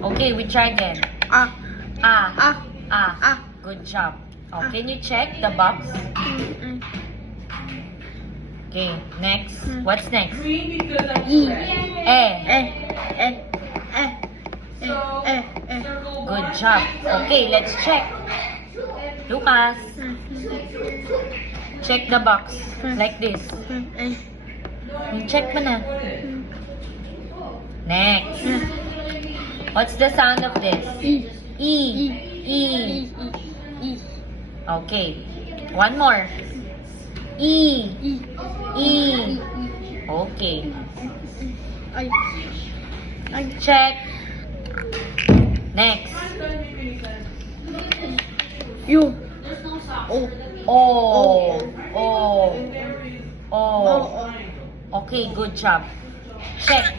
Okay, we try again. Ah. Ah. Ah. Ah. Ah. Good job. Oh, can you check the box? Okay, next. What's next? E. Eh. Good job. Okay, let's check. Lucas, check the box. Like this. Check mo na. Next. What's the sound of this? E. E. E. Okay. One more. E. E. Okay. Check. Next. U. Oh. Oh. Oh. Okay, good job. Check.